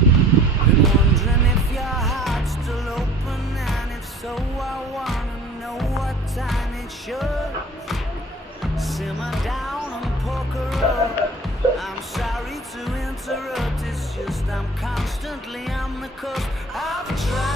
Been wondering if your heart's still open, and if so, I wanna know what time it should. Simmer down and poker up. I'm sorry to interrupt, it's just I'm constantly on the cusp. I've tried.